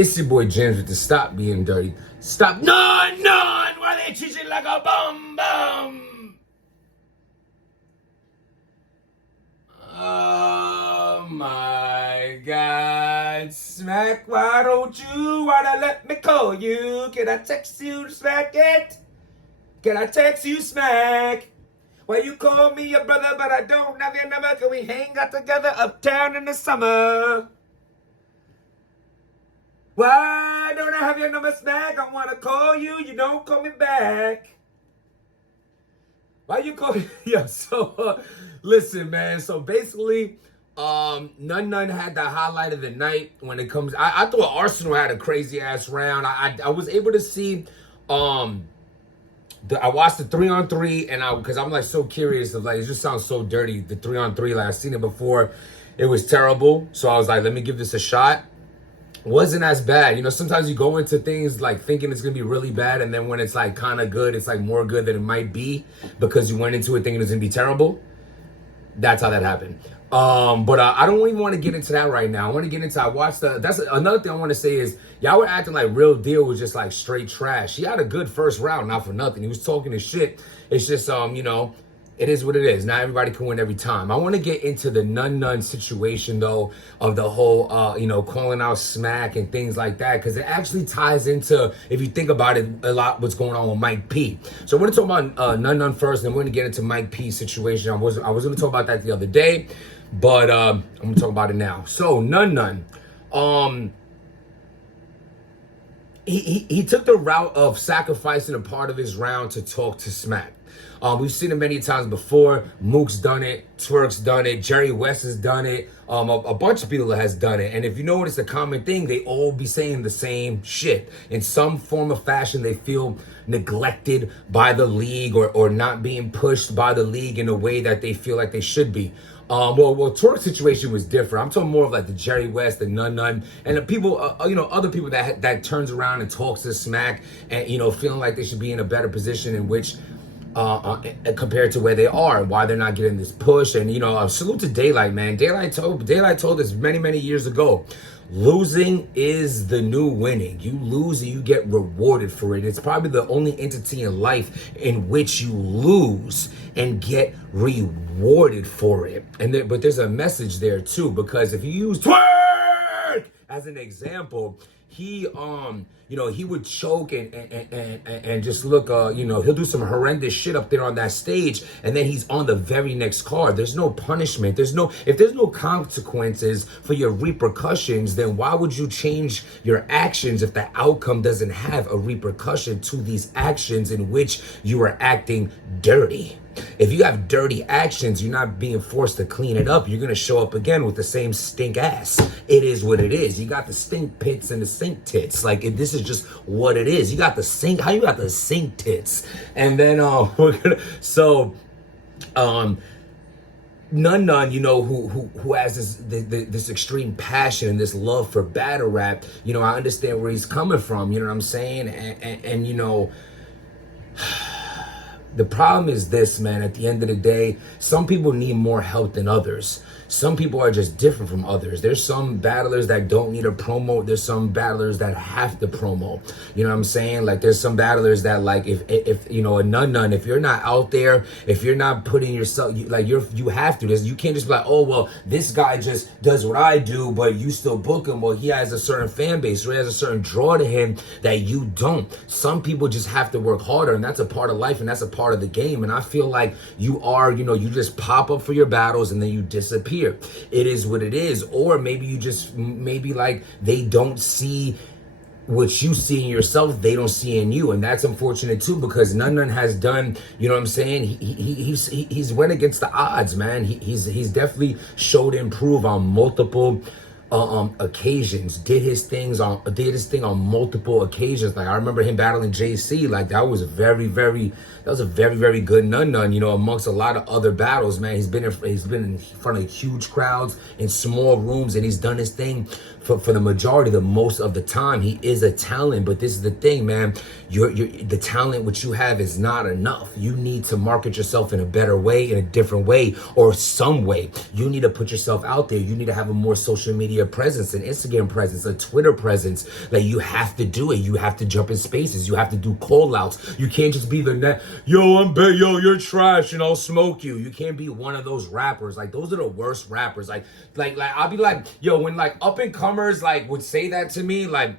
It's your boy James with the Stop Being Dirty. Stop. None. Why they treat you like a bum bum? Oh my God. Smack, why don't you wanna let me call you? Can I text you to smack it? Can I text you smack? Well, you call me your brother, but I don't have your number. Can we hang out together uptown in the summer? Why don't I have your number, smack? I want to call you. You don't call me back. Why you call me? Yeah, so listen, man. So basically, None had the highlight of the night when it comes. I thought Arsenal had a crazy ass round. I was able to see I watched the 3-on-3 and because I'm like so curious of like, it just sounds so dirty, the 3-on-3. Like I've seen it before. It was terrible. So I was like, let me give this a shot. Wasn't as bad. You know, sometimes you go into things like thinking it's gonna be really bad, and then when it's like kind of good, it's like more good than it might be because you went into it thinking it's gonna be terrible. That's how that happened. But I don't even want to get into that right now. I want to get into, that's another thing I want to say is y'all were acting like Real Deal was just like straight trash. He had a good first round, not for nothing. He was talking his shit. It's just, you know, it is what it is. Not everybody can win every time. I want to get into the None situation, though, of the whole, you know, calling out smack and things like that, because it actually ties into, if you think about it, a lot what's going on with Mike P. So we're going to talk about None first, and we're going to get into Mike P's situation. I was going to talk about that the other day, but I'm going to talk about it now. So None. He took the route of sacrificing a part of his round to talk to smack. We've seen it many times before. Mook's done it. Twerk's done it. Jerry West has done it. A bunch of people has done it. And if you notice a common thing, they all be saying the same shit. In some form of fashion, they feel neglected by the league or not being pushed by the league in a way that they feel like they should be. Well, Twerk's situation was different. I'm talking more of like the Jerry West, the None, and the people, you know, other people that turns around and talks to smack and, you know, feeling like they should be in a better position in which compared to where they are, why they're not getting this push. And, you know, salute to Daylight, man. Daylight told us many years ago, losing is the new winning. You lose and you get rewarded for it. It's probably the only entity in life in which you lose and get rewarded for it. And but there's a message there too, because if you use twerk as an example, he you know, he would choke and just look, you know, he'll do some horrendous shit up there on that stage, and then he's on the very next card. There's no punishment. If there's no consequences for your repercussions, then why would you change your actions if the outcome doesn't have a repercussion to these actions in which you are acting dirty? If you have dirty actions, you're not being forced to clean it up. You're going to show up again with the same stink ass. It is what it is. You got the stink pits and the sink tits. Like, this is just what it is. You got the sink. How you got the sink tits? And then, None, you know, who has this extreme passion and this love for battle rap. You know, I understand where he's coming from. You know what I'm saying? And you know, the problem is this, man. At the end of the day, some people need more help than others. Some people are just different from others. There's some battlers that don't need a promo. There's some battlers that have to promo. You know what I'm saying? Like, there's some battlers that, like, if you know, a None, if you're not out there, if you're not putting yourself, you have to. You can't just be like, oh, well, this guy just does what I do, but you still book him. Well, he has a certain fan base, or he has a certain draw to him that you don't. Some people just have to work harder, and that's a part of life, and that's a part of the game. And I feel like you are, you know, you just pop up for your battles and then you disappear. It is what it is. Or maybe you just, maybe like they don't see what you see in yourself, they don't see in you. And that's unfortunate too, because None has done, you know what I'm saying? He's went against the odds, man. He's definitely showed improve on multiple occasions, did his thing on multiple occasions. Like, I remember him battling JC. Like, that was a very good None, you know, amongst a lot of other battles, man. He's been in front of huge crowds in small rooms, and he's done his thing for the majority, the most of the time, he is a talent. But this is the thing, man. The talent which you have is not enough. You need to market yourself in a better way, in a different way, or some way. You need to put yourself out there. You need to have a more social media presence, an Instagram presence, a Twitter presence. Like, you have to do it. You have to jump in spaces. You have to do call outs. You can't just be the yo, you're trash and I'll smoke you. You can't be one of those rappers. Like, those are the worst rappers. Like I'll be like, yo, when like up and comers like would say that to me, like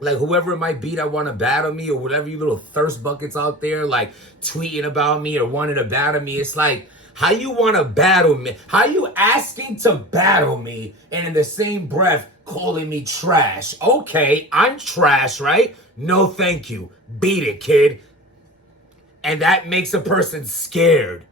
whoever it might be that want to battle me, or whatever you little thirst buckets out there like tweeting about me or wanting to battle me, it's like, how you want to battle me? How you asking to battle me and in the same breath calling me trash? Okay, I'm trash, right? No, thank you. Beat it, kid. And that makes a person scared.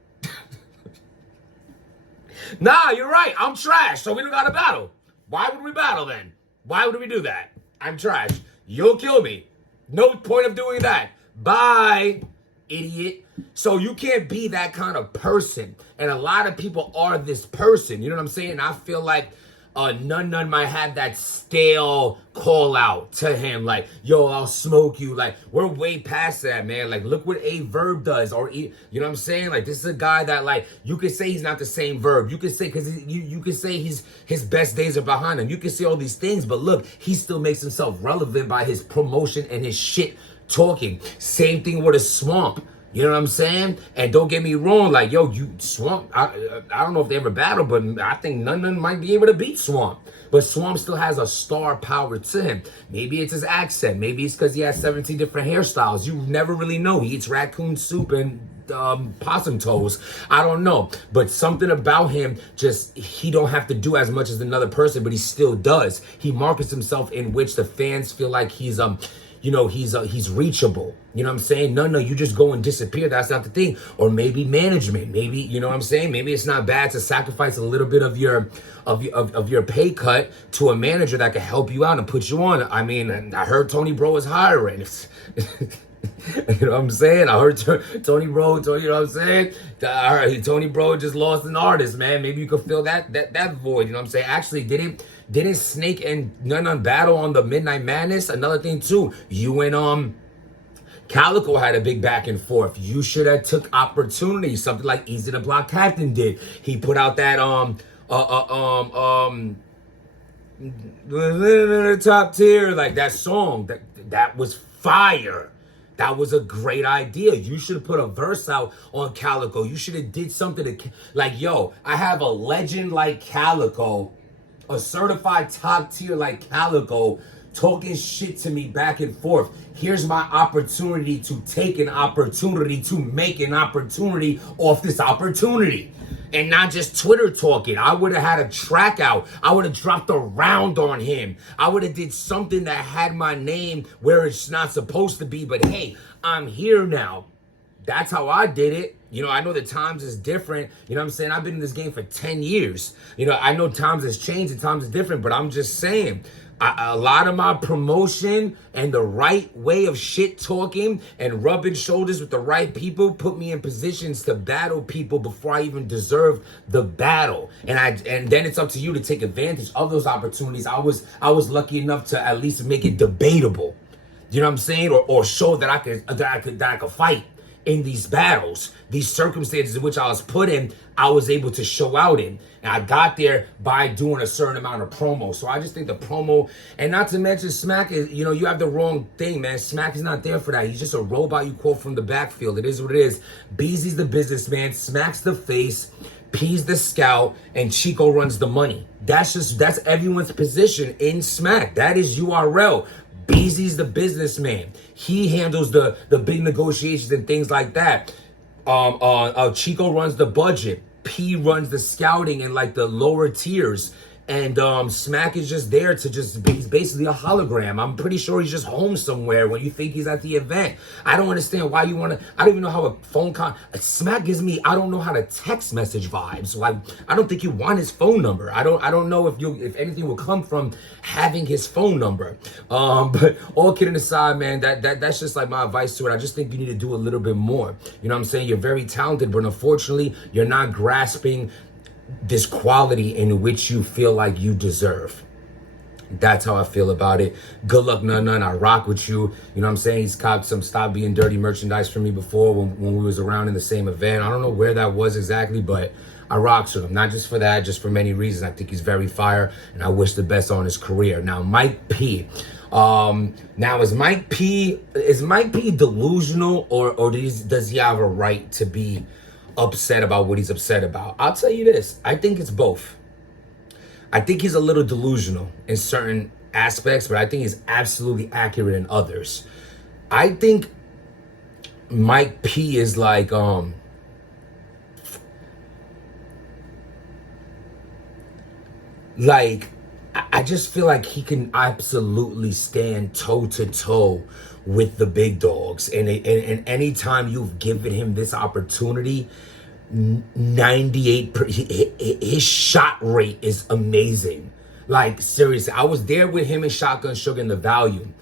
Nah, you're right. I'm trash, so we don't got to battle. Why would we battle then? Why would we do that? I'm trash. You'll kill me. No point of doing that. Bye, idiot. So you can't be that kind of person. And a lot of people are this person. You know what I'm saying? I feel like None might have that stale call out to him, like, yo, I'll smoke you. Like, we're way past that, man. Like, look what A Verb does, or you know what I'm saying? Like, this is a guy that, like, you could say he's not the same Verb. You could say, because you could say his best days are behind him. You can say all these things, but look, he still makes himself relevant by his promotion and his shit talking. Same thing with a Swamp. You know what I'm saying? And don't get me wrong, like, yo, you Swamp, I don't know if they ever battle, but I think none might be able to beat Swamp. But Swamp still has a star power to him. Maybe it's his accent. Maybe it's because he has 17 different hairstyles. You never really know. He eats raccoon soup and possum toes. I don't know. But something about him, just, he don't have to do as much as another person, but he still does. He markets himself in which the fans feel like he's he's reachable. You know what I'm saying? No, you just go and disappear. That's not the thing. Or maybe management. Maybe, you know what I'm saying? Maybe it's not bad to sacrifice a little bit of your pay cut to a manager that can help you out and put you on. I mean, I heard Tony Bro is hiring. You know what I'm saying? I heard Tony Bro, you know what I'm saying? Tony Bro just lost an artist, man. Maybe you could fill that void. You know what I'm saying? Actually, didn't Snake and None battle on the Midnight Madness? Another thing too. You and Calico had a big back and forth. You should have took opportunity, something like Easy the Block Captain did. He put out that top tier, like that song. That was fire. That was a great idea. You should have put a verse out on Calico. You should have did something to, like, yo, I have a legend like Calico, a certified top tier like Calico, talking shit to me back and forth. Here's my opportunity to take an opportunity to make an opportunity off this opportunity. And not just Twitter talking. I would have had a track out. I would have dropped a round on him. I would have did something that had my name where it's not supposed to be. But hey, I'm here now. That's how I did it. You know, I know that times is different. You know what I'm saying? I've been in this game for 10 years. You know, I know times has changed and times is different, but I'm just saying, a lot of my promotion and the right way of shit talking and rubbing shoulders with the right people put me in positions to battle people before I even deserved the battle. And then it's up to you to take advantage of those opportunities. I was lucky enough to at least make it debatable. You know what I'm saying? Or show that I could fight in these battles. These circumstances in which I was put in, I was able to show out in. And I got there by doing a certain amount of promo. So I just think the promo, and not to mention Smack is, you know, you have the wrong thing, man. Smack is not there for that. He's just a robot you quote from the backfield. It is what it is. Beezy's the businessman, Smack's the face, P's the scout, and Chico runs the money. That's everyone's position in Smack. That is URL. Beezy's the businessman. He handles the big negotiations and things like that. Chico runs the budget. P runs the scouting and like the lower tiers. And Smack is just there to he's basically a hologram. I'm pretty sure he's just home somewhere when you think he's at the event. I don't understand why you want to, I don't even know how a phone call, Smack gives me, I don't know how to text message vibes. Like, I don't think you want his phone number. I don't know if anything will come from having his phone number. But all kidding aside, man, that's just like my advice to it. I just think you need to do a little bit more. You know what I'm saying? You're very talented, but unfortunately, you're not grasping this quality in which you feel like you deserve. That's how I feel about it. Good luck, none. I rock with you. You know what I'm saying? He's copped some Stop Being Dirty merchandise for me before when we was around in the same event. I don't know where that was exactly, but I rocks with him. Not just for that, just for many reasons. I think he's very fire, and I wish the best on his career. Now, Mike P. Now is Mike P delusional, or does he have a right to be upset about what he's upset about? I'll tell you this. I think it's both. I think he's a little delusional in certain aspects, but I think he's absolutely accurate in others. I think Mike P is like I just feel like he can absolutely stand toe to toe with the big dogs, and anytime you've given him this opportunity, 98 his shot rate is amazing. Like, seriously, I was there with him and Shotgun Sugar in the Volume.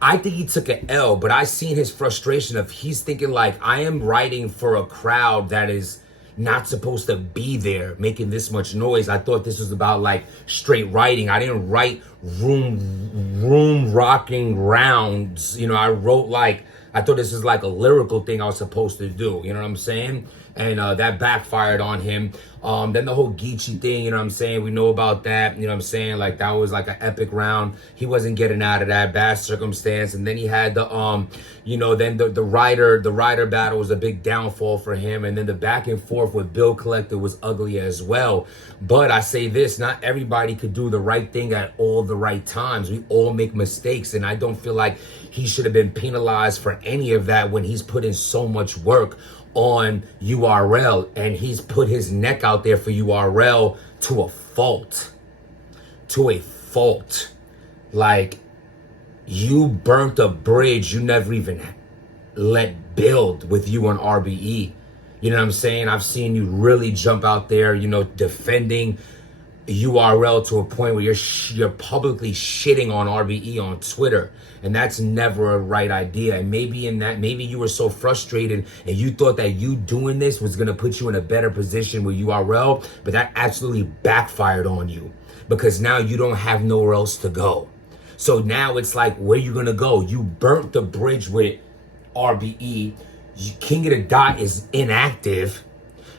I think he took an L, but I seen his frustration of he's thinking like, I am writing for a crowd that is not supposed to be there making this much noise. I thought this was about like straight writing. I didn't write room rocking rounds. You know, I wrote like, I thought this was like a lyrical thing I was supposed to do. You know what I'm saying? And that backfired on him. Then the whole Geechee thing, you know what I'm saying? We know about that, you know what I'm saying? Like, that was like an epic round. He wasn't getting out of that, bad circumstance. And then he had the, you know, then the rider battle was a big downfall for him. And then the back and forth with Bill Collector was ugly as well. But I say this, not everybody could do the right thing at all the right times. We all make mistakes. And I don't feel like he should have been penalized for any of that when he's put in so much work on URL, and he's put his neck out there for URL to a fault. Like, you burnt a bridge you never even let build with you on RBE. You know what I'm saying? I've seen you really jump out there, you know, defending URL to a point where you're publicly shitting on RBE on Twitter, and that's never a right idea. And maybe you were so frustrated and you thought that you doing this was going to put you in a better position with URL, but that absolutely backfired on you because now you don't have nowhere else to go. So now it's like, where you going to go? You burnt the bridge with RBE. King of the Dot is inactive.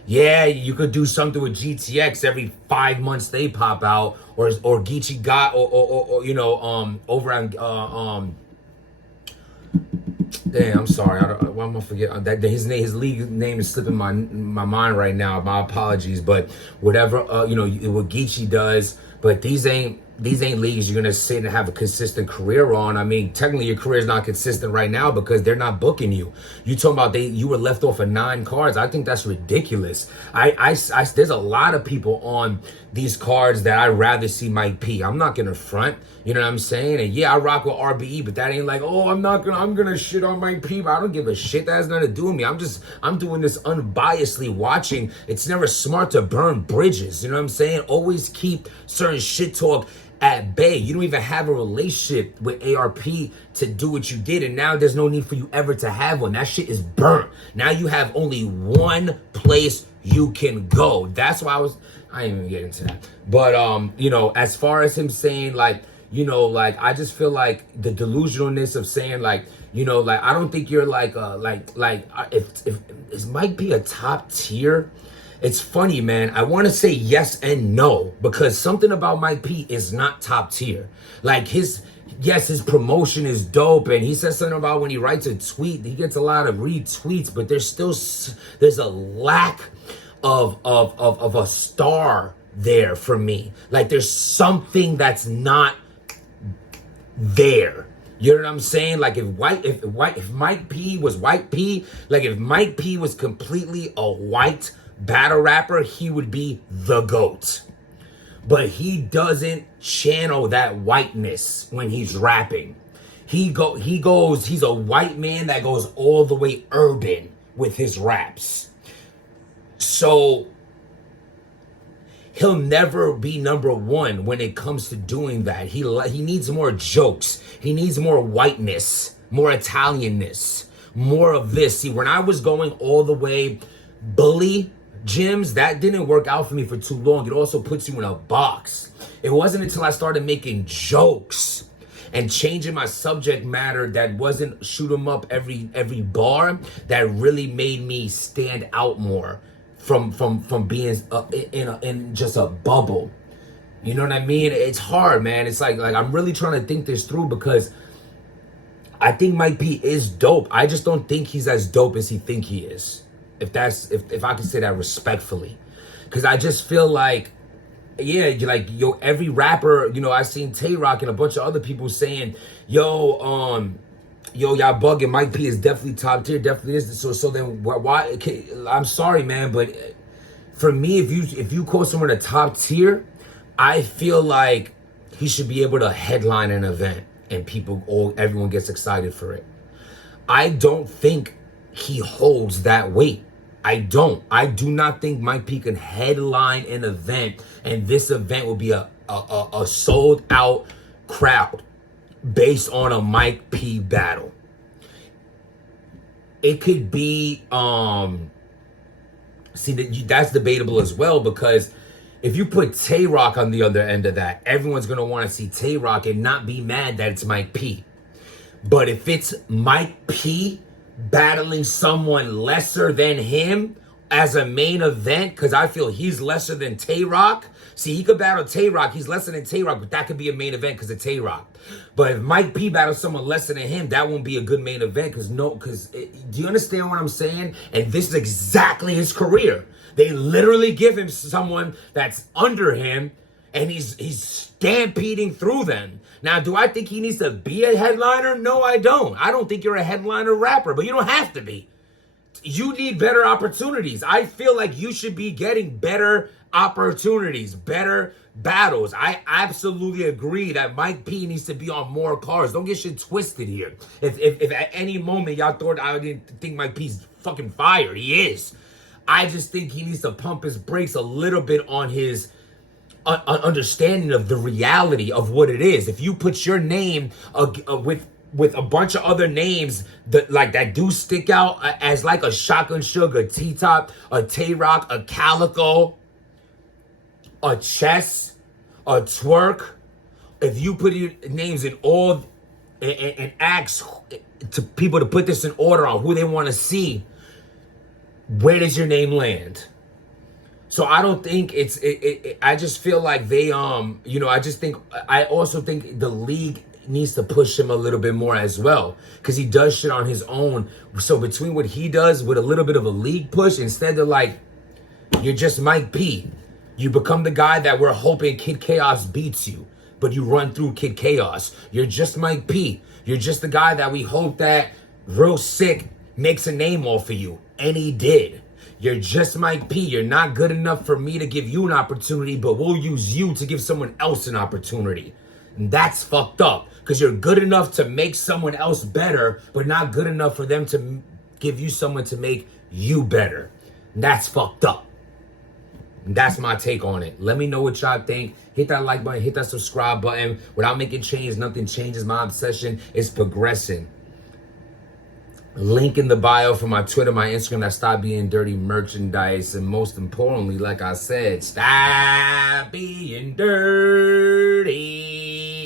Yeah, you could do something with GTX every 5 months they pop out, or Geechee got or you know over on damn, I'm sorry, why am I forgetting that his league name is slipping my mind right now. My apologies, but whatever you know what Geechee does, but these ain't leagues you're gonna sit and have a consistent career on. I mean, technically your career is not consistent right now because they're not booking you. You talking about you were left off of 9 cards. I think that's ridiculous. I there's a lot of people on these cards that I'd rather see Mike P. I'm not gonna front. You know what I'm saying? And yeah, I rock with RBE, but that ain't like, oh, I'm gonna shit on Mike P. But I don't give a shit. That has nothing to do with me. I'm doing this unbiasedly watching. It's never smart to burn bridges. You know what I'm saying? Always keep certain shit talk at bay. You don't even have a relationship with ARP to do what you did, and now there's no need for you ever to have one. That shit is burnt. Now you have only one place you can go. That's why I didn't even get into that. But you know, as far as him saying like, you know, like, I just feel like the delusionalness of saying like, you know, like, I don't think you're like if is Mike P a top tier? It's funny, man. I want to say yes and no, because something about Mike P is not top tier. Like, his promotion is dope, and he says something about when he writes a tweet, he gets a lot of retweets, but there's a lack of a star there for me. Like, there's something that's not there. You know what I'm saying? Like, if Mike P was White P, like if Mike P was completely a white battle rapper, he would be the GOAT. But he doesn't channel that whiteness when he's rapping. He's a white man that goes all the way urban with his raps. So he'll never be number one when it comes to doing that. He needs more jokes. He needs more whiteness, more Italianness, more of this. See, when I was going all the way bully gyms, that didn't work out for me for too long. It also puts you in a box. It wasn't until I started making jokes and changing my subject matter that wasn't shoot 'em up every bar that really made me stand out more from being in just a bubble. You know what I mean? It's hard, man. It's like I'm really trying to think this through, because I think Mike P is dope. I just don't think he's as dope as he think he is. If I can say that respectfully, because I just feel like, yeah, like every rapper, I seen Tay Rock and a bunch of other people saying, y'all bugging. Mike P is definitely top tier, definitely is. So then why? Okay, I'm sorry, man, but for me, if you call someone a top tier, I feel like he should be able to headline an event and everyone gets excited for it. I don't think he holds that weight. I do not think Mike P can headline an event and this event will be a sold out crowd based on a Mike P battle. It could be, that's debatable as well, because if you put Tay Rock on the other end of that, everyone's going to want to see Tay Rock and not be mad that it's Mike P. But if it's Mike P battling someone lesser than him as a main event, because I feel he's lesser than Tay Rock. See, he could battle Tay Rock. He's lesser than Tay Rock, but that could be a main event because of Tay Rock. But if Mike P battles someone lesser than him, that won't be a good main event do you understand what I'm saying? And this is exactly his career. They literally give him someone that's under him, and he's stampeding through them. Now, do I think he needs to be a headliner? No, I don't. I don't think you're a headliner rapper, but you don't have to be. You need better opportunities. I feel like you should be getting better opportunities, better battles. I absolutely agree that Mike P needs to be on more cards. Don't get shit twisted here. If at any moment y'all thought I didn't think Mike P's fucking fire, he is. I just think he needs to pump his brakes a little bit on his understanding of the reality of what it is. If you put your name with a bunch of other names that do stick out as like a Shotgun Sugar, T-Top, a Tay Rock, a Calico, a Chess, a Twerk, if you put your names in all and ask to people to put this in order on who they want to see, where does your name land? So I don't think I just feel like they, I also think the league needs to push him a little bit more as well, because he does shit on his own. So between what he does with a little bit of a league push, instead of like, you're just Mike P, you become the guy that we're hoping Kid Chaos beats you, but you run through Kid Chaos. You're just Mike P. You're just the guy that we hope that Real Sick makes a name off of you, and he did. You're just Mike P. You're not good enough for me to give you an opportunity, but we'll use you to give someone else an opportunity. And that's fucked up, because you're good enough to make someone else better, but not good enough for them to give you someone to make you better. And that's fucked up. And that's my take on it. Let me know what y'all think. Hit that like button, hit that subscribe button. Without making change, nothing changes. My obsession is progressing. Link in the bio for my Twitter, my Instagram, that Stop Being Dirty merchandise. And most importantly, like I said, stop being dirty.